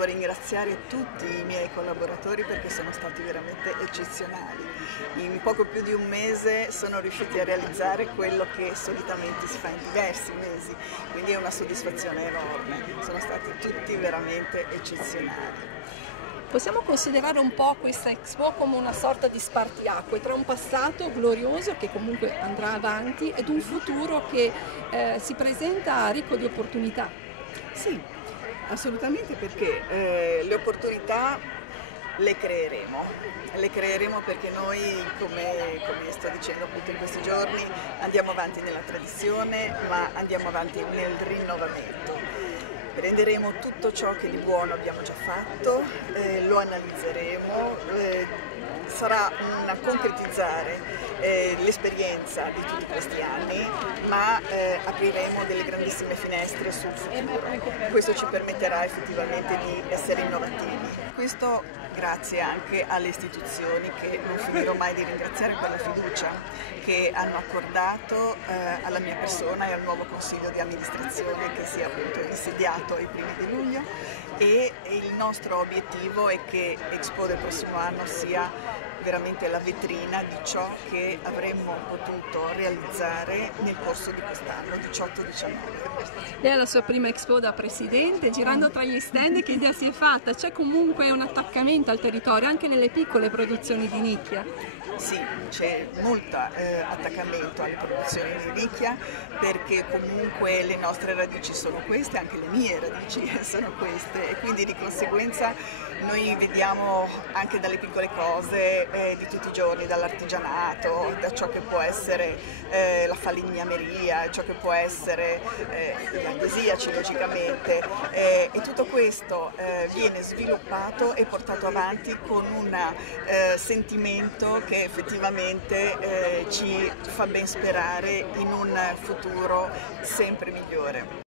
devo ringraziare tutti i miei collaboratori perché sono stati veramente eccezionali. In poco più di un mese sono riusciti a realizzare quello che solitamente si fa in diversi mesi, quindi è una soddisfazione enorme. Sono stati tutti veramente eccezionali. Possiamo considerare un po' questa Expo come una sorta di spartiacque tra un passato glorioso che comunque andrà avanti ed un futuro che si presenta ricco di opportunità. Sì, assolutamente, perché le opportunità le creeremo perché noi, come sto dicendo appunto in questi giorni, andiamo avanti nella tradizione ma andiamo avanti nel rinnovamento. Prenderemo tutto ciò che di buono abbiamo già fatto, lo analizzeremo, sarà un concretizzare l'esperienza di tutti questi anni, ma apriremo delle grandissime finestre sul futuro. Questo ci permetterà effettivamente di essere innovativi. Questo grazie anche alle istituzioni che non finirò mai di ringraziare per la fiducia che hanno accordato alla mia persona e al nuovo consiglio di amministrazione che si è appunto insediato ai primi di luglio, e il nostro obiettivo è che Expo del prossimo anno sia veramente la vetrina di ciò che avremmo potuto realizzare nel corso di quest'anno 18-19. Lei è la sua prima Expo da Presidente, girando tra gli stand, che idea si è fatta? C'è comunque un attaccamento al territorio anche nelle piccole produzioni di nicchia? Sì, c'è molto attaccamento alle produzioni di nicchia perché comunque le nostre radici sono queste, anche le mie radici sono queste, e quindi di conseguenza noi vediamo anche dalle piccole cose di tutti i giorni, dall'artigianato, da ciò che può essere la falegnameria, ciò che può essere gli artesiaci logicamente, e tutto questo viene sviluppato e portato avanti con un sentimento che effettivamente ci fa ben sperare in un futuro sempre migliore.